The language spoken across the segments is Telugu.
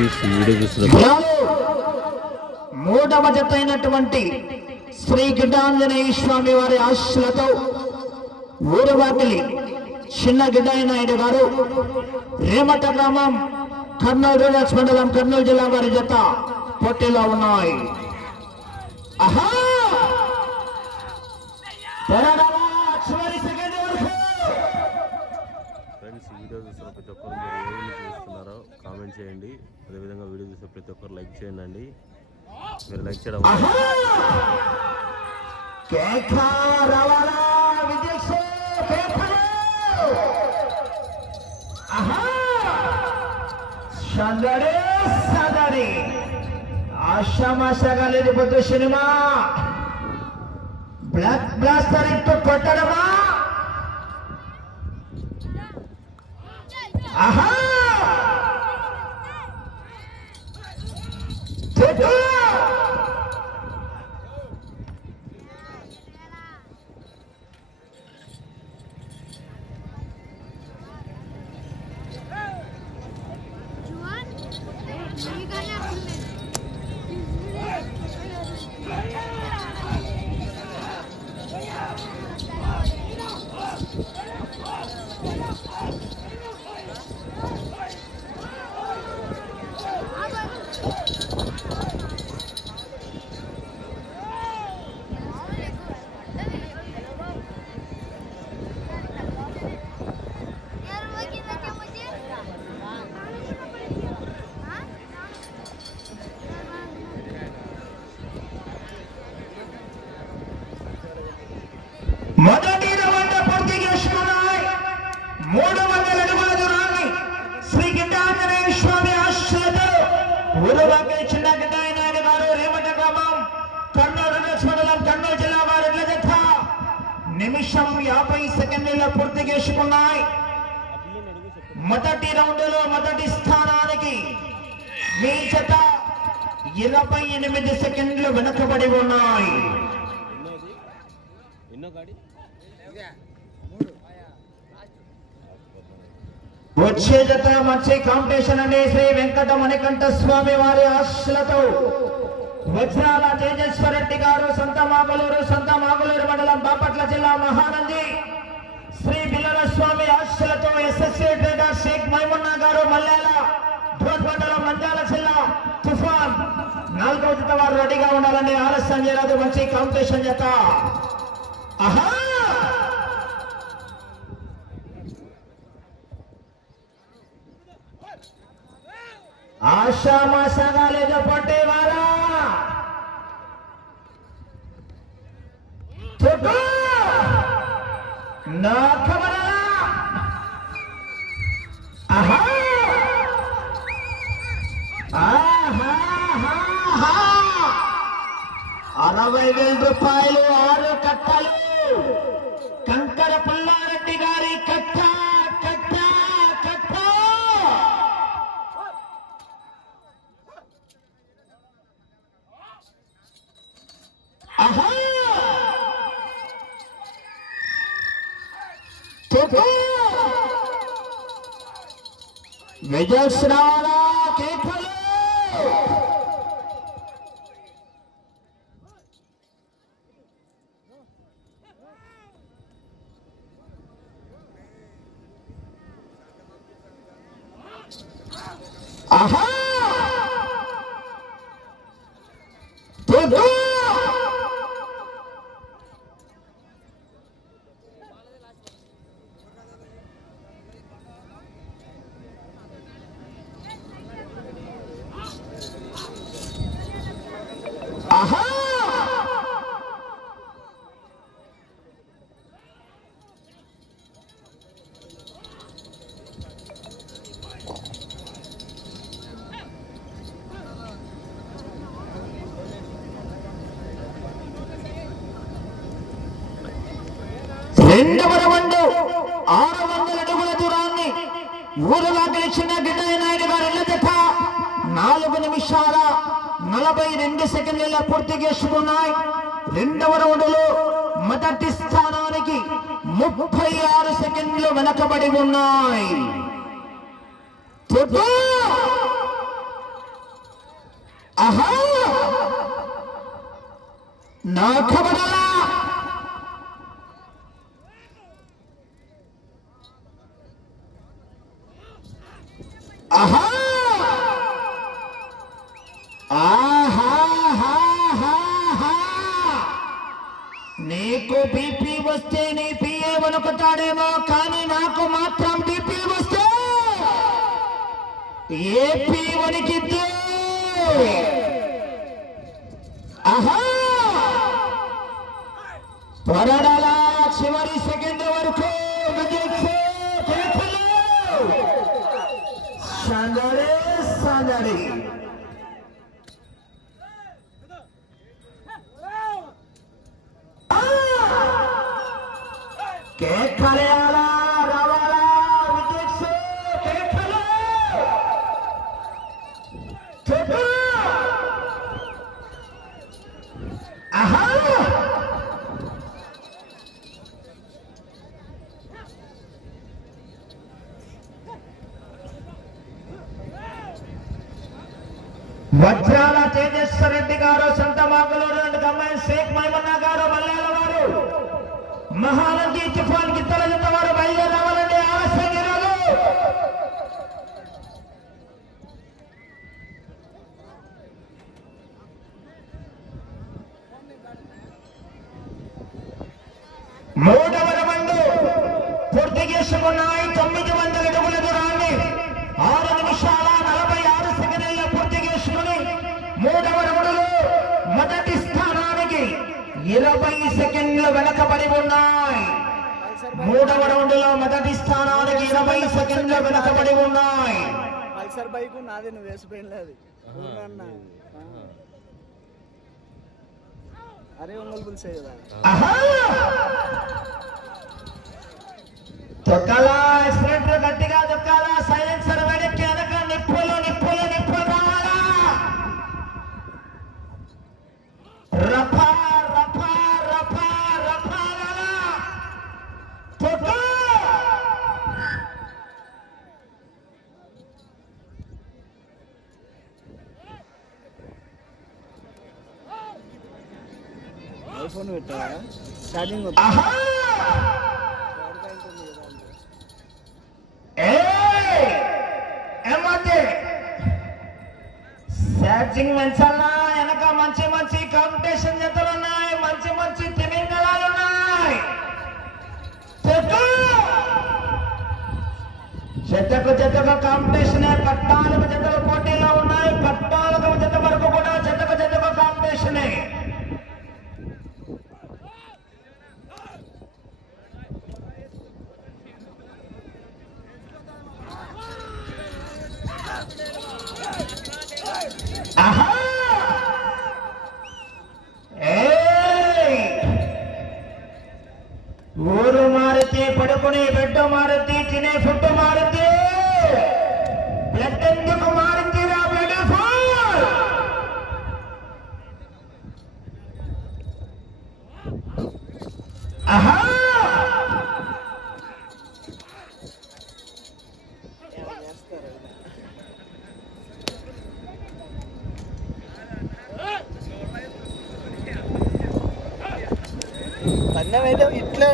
ఫ్రెండ్స్ వీడియో మూడవ జత అయినటువంటి శ్రీ గిడ్డాంజనేయ స్వామి వారి ఆశలతో ఊరవాకిలి చిన్న గిడ్డాయి నాయుడు గారు రేమట గ్రామం కర్నూలు రూరల్స్ మండలం కర్నూలు జిల్లా వారి జత పోటీలో ఉన్నాయి. ఆహా. ఫ్రెండ్స్ వీడియో చూస్తున్న ప్రతి ఒక్కరు మీరు ఏ ఊరు నుంచి చూస్తున్నారో కామెంట్ చేయండి. అదేవిధంగా వీడియో చూసిన ప్రతి ఒక్కరు లైక్ చేయండి అండి. మీరు లైక్ చేయడం! సందడి సందడి పొద్దు సినిమా! బ్లాక్ బ్లాస్టర్ ఇట్టు కొట్టడమా? ఆహా! మొదటి రౌండ్ పూర్తి చేసుకున్నాయి మూడు వందల అడుగుల దూరాన్ని శ్రీ గిడ్డాంజనేయ స్వామి ఆశ్రయతో ఊరువాకి చిన్న గిడ్డాయి నాయుడు గారు రేమట గ్రామం కర్నూలు రుద్రస్ మండలం కర్నూలు జిల్లా వారి జత నిమిషం యాభై సెకండ్లలో పూర్తి చేసుకున్నాయి మొదటి రౌండ్లో మొదటి స్థానానికి మీ జత ఇరవై ఎనిమిది సెకండ్లు వెనుకబడి ఉన్నాయి. ఎన్నో గాడి? వచ్చే జత మంచి కాంపిటీషన్ అండి శ్రీ వెంకట మణికంఠ స్వామి వారి ఆశలతో. వజ్రాల తేజేశ్వర రెడ్డి గారు సొంత మాగులూరు సొంత మాగులూరు మండలం బాపట్ల జిల్లా మహానంది. శ్రీ బిల్లల స్వామి ఆశలతో ఎస్ఎస్సీ ట్రేడర్ షేక్ మైమున్నా గారు మల్యాల ధోట్ మండలం మంజాల జిల్లా తుఫాన్. నాలుగో జత వారు రెడీగా ఉండాలని ఆలస్యం చేయరాదు మంచి కాంపిటీషన్ జత ఆహా! ఆషామాషాగా లేదో పట్టేవారా ఆహా! అరవై వేల రూపాయలు ఆరు కట్టలు. విజయశ్రావణ కేకలు ఆహా తుపు ఆహా రెండవ రౌండ్ ఆరు వందల అడుగుల దూరాన్ని ఊరులా గెలిచిన గిడ్డయ్య నాయుడు గారి ఇళ్ళ జత నాలుగు నిమిషాల నలభై రెండు సెకండ్ల పూర్తి చేసుకున్నాయి. రెండవ రౌండ్లో మొదటి స్థానానికి ముప్పై ఆరు సెకండ్లు వెనకబడి ఉన్నాయి. ఆహా నా వణుకుతాడేమో కానీ నాకు మాత్రం బీపీ వస్తే ఏపీ వణికిద్దు. ఆహా త్వరడాల చివరి సెకండ్ వరకు విజిల్స్, కేకలు. సందడి సందడి. వజ్రాల తేజస్వర రెడ్డి గారు సొంత మాకులూరు నుండి అమ్మాయి షేక్ మైమన్నా గారు మల్లాల వారు. మహానంది తుఫాన్ గిత్తల జంట వారు బయలుదేరి రావాలండి ఆలస్యం ఈరోజు. మూడు ఇరవై సెకండ్లు వెనకబడి ఉన్నాయి మూడవ రౌండ్లో మొదటి స్థానానికి ఇరవై సెకండ్లు వెనకబడి ఉన్నాయి పల్సర్ బైక్ నాది నువ్వు. ఆ. అరే ఒంగోలు పులిసే కదా! తొక్కాలా ఎక్సిలేటర్ గట్టిగా తొక్కాలా సైలెన్సర్ వెనక్కి ఫోన్ పెట్టావా ఛార్జింగ్ ఆహా ఏయ్! ఏమంది? ఛార్జింగ్ పెంచాలా వెనక మంచి మంచి కాంపిటీషన్ జతలు ఉన్నాయి మంచి మంచి తిమింగళాలు ఉన్నాయి చెప్పు! జతకు జతకు కాంపిటీషన్ పట్టాలకు జతలు ಊರು ಮಾರುತಿ ಪಡುಕೊಣೆ ಬೆಡ್ಡು ಮಾರುತಿ ಚಿನೇ పందెం అయితే ఇట్లా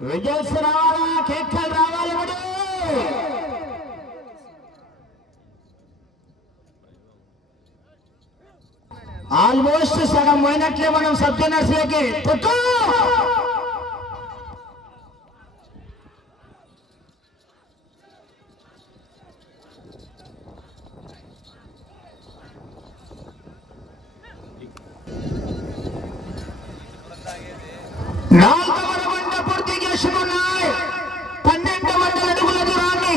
విజల్స్ రావాలా కేకలు రావాలి ఇప్పుడు ఆల్మోస్ట్ సగం పోయినట్లే మనం సబ్ జనర్స్లోకి తొక్కు నాలుగవ రౌండ్ పూర్తి చేసుకున్నాయి పన్నెండు వందల అడుగుల దూరాన్ని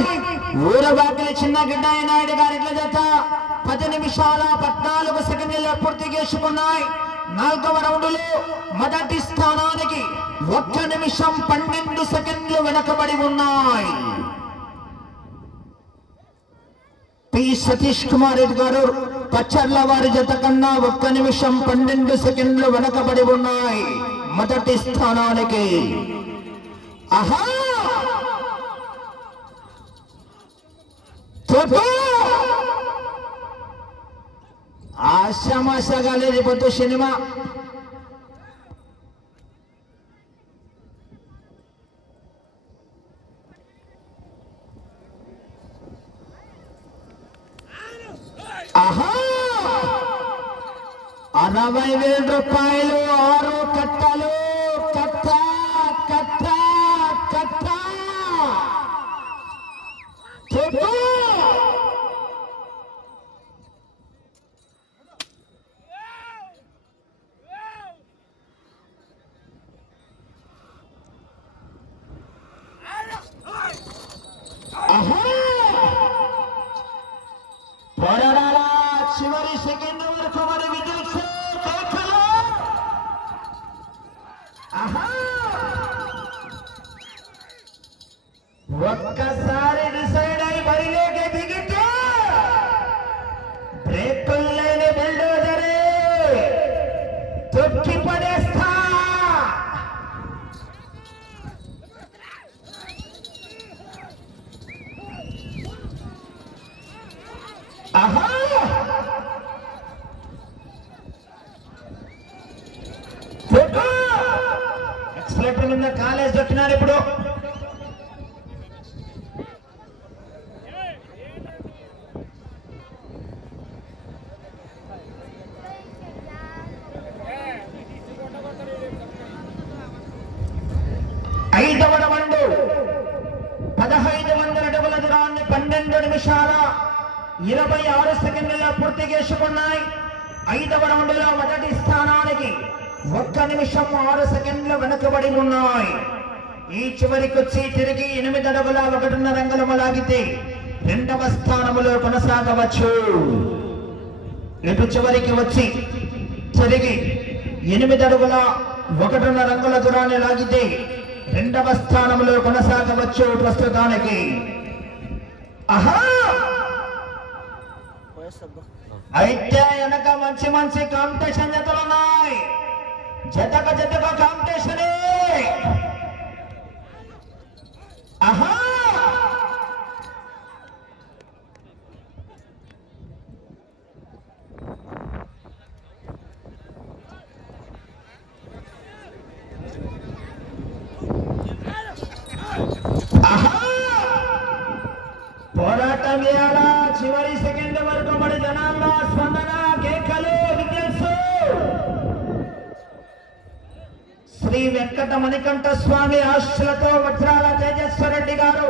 ఊరబాకిలి చిన్న గిడ్డాయి నాయుడు గారి జత పది నిమిషాల పద్నాలుగు సెకండ్లలో పూర్తి చేసుకున్నాయి. నాలుగవ రౌండ్లో మొదటి స్థానానికి ఒక్క నిమిషం పన్నెండు సెకండ్లు వెనకబడి ఉన్నాయి. పి. సతీష్ కుమార్ రెడ్డి గారు పచ్చర్ల వారి జత కన్నా ఒక్క నిమిషం పన్నెండు సెకండ్లు వెనకబడి ఉన్నాయి. మొదటి స్థానానికి. ఆహా! చూపు ఆశామాషగా లేదు పొద్దు సినిమా అరవై వేల రూపాయలు ఆరు కట్టలు. casa. నిమిషాల ఇరవై ఆరు సెకండ్లలో పూర్తి చేసుకున్నాయి. ఐదవ రౌండ్లో మొదటి స్థానానికి ఒక్క నిమిషం ఆరు సెకండ్లు వెనుకబడి ఉన్నాయి. ఈ చివరికి వచ్చి తిరిగి ఎనిమిది అడుగుల ఒకటిన్నర రంగులము లాగితే రెండవ స్థానములో కొనసాగవచ్చు. ఇటు చివరికి వచ్చి తిరిగి ఎనిమిది అడుగుల ఒకటిన్నర రంగుల దూరాన్ని లాగితే రెండవ స్థానంలో కొనసాగవచ్చు ప్రస్తుతానికి. ఆహా పోయేస్తా అయితే వెనక మంచి మంచి కాంపిటీషన్ జతలు ఉన్నాయి జతక జతక కాంపిటీషన్ ఆహా ఆహా పోరాటం చివరి సెకండ్ వరకు మరి జనాల్లో స్పందన కేకలు విజిల్స్ శ్రీ వెంకట మణికంఠ స్వామి ఆశలతో వజ్రాల తేజస్వరెడ్డి గారు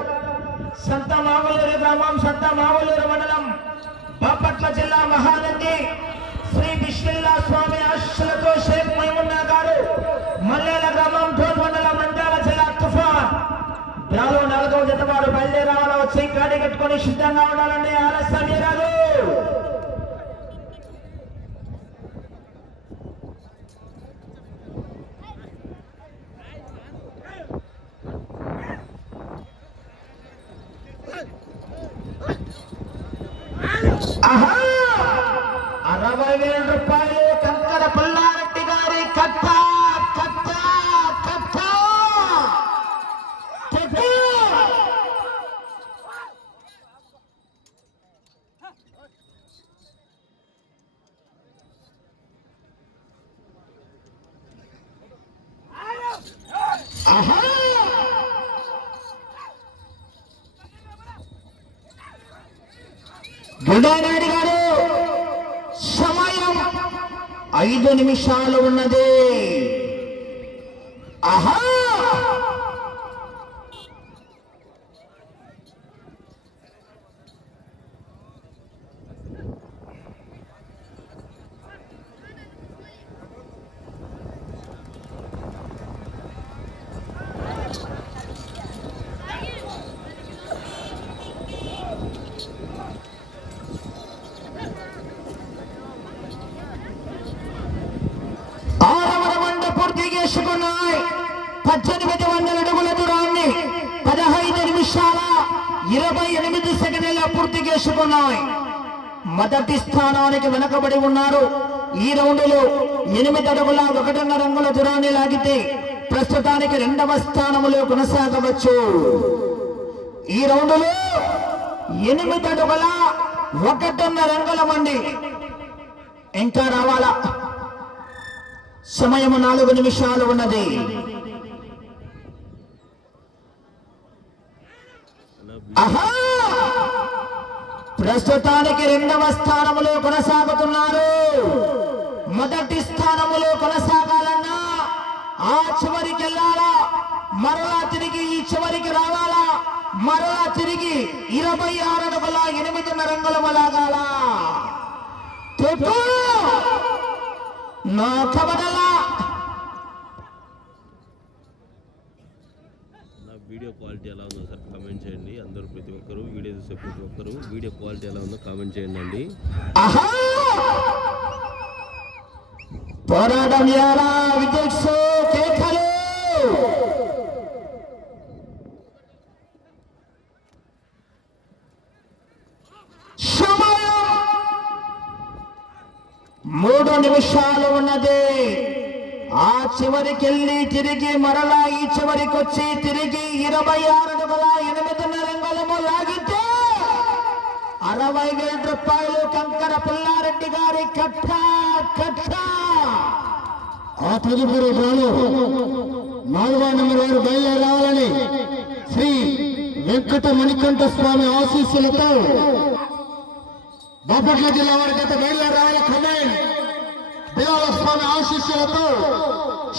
సంత మామూలూరు గ్రామం సంత మామూలూరు మండలం బాపట్ల జిల్లా మహానంది. శ్రీ బిష్మిల్లా స్వామి ఆశలతో షేక్ మైమున్నా గారు మల్లెల గ్రామం ధోల్ మండలం నంద్యాల జిల్లా తుఫాన్. నాలుగు నాలుగవ జత వారు బయలుదేరావాల వచ్చి గాడి కట్టుకొని సిద్ధంగా ఉండాలండి. ఆలస్యం రాదు గుడారాడి గారు సమయం ఐదు నిమిషాలు ఉన్నది. ఆహా ఐదు వందల అడుగుల దూరాన్ని పదహైదు నిమిషాల ఇరవై ఎనిమిది సెకండ్ల పూర్తి చేసుకున్నాయి. మొదటి స్థానానికి వెనకబడి ఉన్నారు. ఈ రౌండ్లో ఎనిమిది అడుగుల ఒకటిన్నర రంగుల దూరాన్ని లాగితే ప్రస్తుతానికి రెండవ స్థానములో కొనసాగవచ్చు. ఈ రౌండ్లో ఎనిమిది అడుగుల ఒకటిన్నర రంగుల మండి ఇంకా రావాలా? సమయం నాలుగు నిమిషాలు ఉన్నది అన్న ఆహా ప్రస్తుతానికి రెండవ స్థానములో కొనసాగుతున్నారు. మొదటి స్థానములో కొనసాగాలన్నా ఆ చివరికి వెళ్ళాలా? మరలా తిరిగి ఈ చివరికి రావాలా? మరలా తిరిగి ఇరవై ఆరు అడుగుల ఎనిమిదిన్నర రంగుల లాగాల నా కబడలా నా వీడియో క్వాలిటీ ఎలా ఉందో సార్ కామెంట్ చేయండి. అందరూ ప్రతి ఒక్కరు వీడియో చూసే ప్రతి ఒక్కరు వీడియో క్వాలిటీ ఎలా ఉందో కామెంట్ చేయండి. అండి పోరాటం ఎలా కేకలు! మూడు నిమిషాలు ఉన్నది. ఆ చివరికెళ్ళి తిరిగి మరలా ఈ చివరికి వచ్చి తిరిగి ఇరవై ఆరు అడుగుల ఎనిమిదిన్నర రంగులము లాగితే అరవై వేల రూపాయలు కంకర పుల్లారెడ్డి గారి కట్ట కట్ట. ఆ తదుపరి డ్రాలో నాలుగో నెంబర్ వారు బయలుదేరి రావాలని శ్రీ వెంకట మణికంఠ స్వామి ఆశీస్సులతో బాపట్ల జిల్లా వారి గత బయలుదేరి రావాలి కమాండ్ ఆశీస్సులతో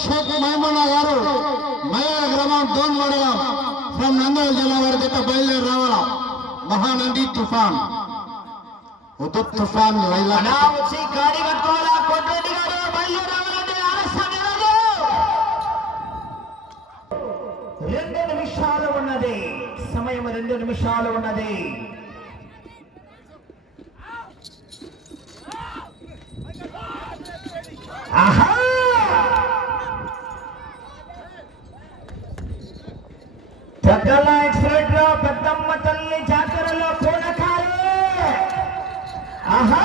షేక్ మహమూనా గారు మయా గ్రామం డోన్ మండలం ఫ్రమ్ నంద్యాల జిల్లా వారి గత బయలుదేరి రావాల? మహానంది తుఫాన్. ఉదుత్ తుఫాన్ లైలా వచ్చి గాడి కట్టుకోవాలా కొట్టరెడ్డి గారు బయలుదేరాలంటే ఆలస్యం రెండు నిమిషాలు ఉన్నది. సమయం రెండు నిమిషాలు ఉన్నది. ఆహా! పెద్దల ఎక్స్ప్రెట్లో పెద్దమ్మ తల్లి జాతరలో పూనకాలు. ఆహా!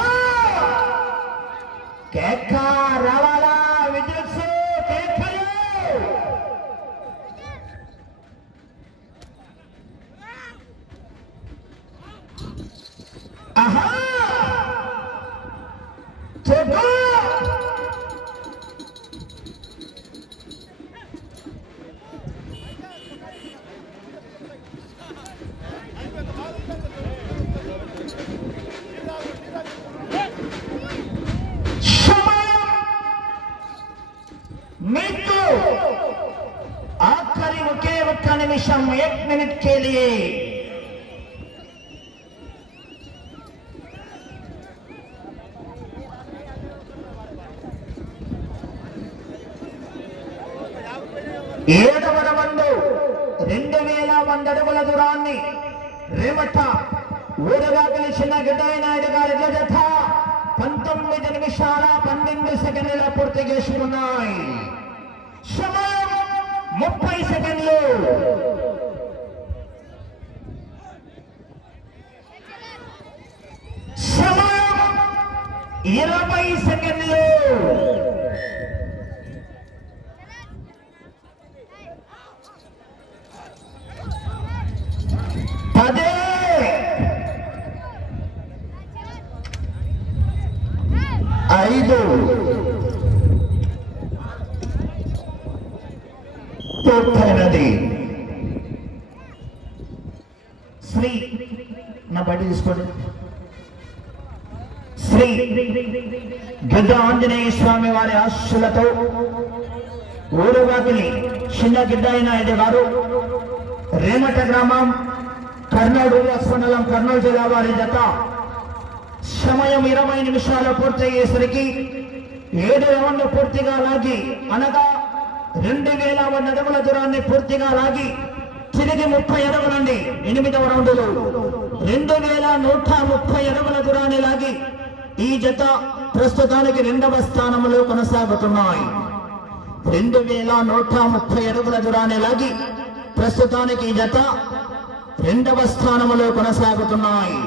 మీకు ఆఖరి ఒకే ఒక్క నిమిషం ఏక్ మినిట్ కేలియే. ఏడవ రౌండు రెండు వేల వంద అడుగుల దూరాన్ని రేవట ఊరగా గెలిచిన గిడ్డనాయుడు గారి జత పంతొమ్మిది నిమిషాల పన్నెండు సెకండ్ల పూర్తి చేసుకున్నాయి ఇరవై సెకండ్లు పదే ఐదు పూర్తయినది శ్రీ నా బయట తీసుకోండి శ్రీ గద్ద ఆంజనేయ స్వామి వారి ఆశులతో ఊరువాకిలి చిన్న గిడ్డాయి నాయుడు గారు రేమట గ్రామం కర్నూలు మండలం కర్నూలు జిల్లా వారి జత. సమయం ఇరవై నిమిషాలు పూర్తయ్యేసరికి ఏడు రౌండ్లు పూర్తిగా లాగి అనగా రెండు వేల అడుగుల దూరాన్ని పూర్తిగా లాగి తిరిగి ముప్పై అడుగులండి ఎనిమిదవ రౌండ్లో రెండు వేల నూట ముప్పై అడుగుల దూరాన్ని లాగి ఈ జత ప్రస్తుతానికి రెండవ స్థానంలో కొనసాగుతున్నాయి. రెండు వేల నూట ముప్పై అడుగుల దూరాన్ని లాగి ప్రస్తుతానికి జత రెండవ స్థానములో కొనసాగుతున్నాయి.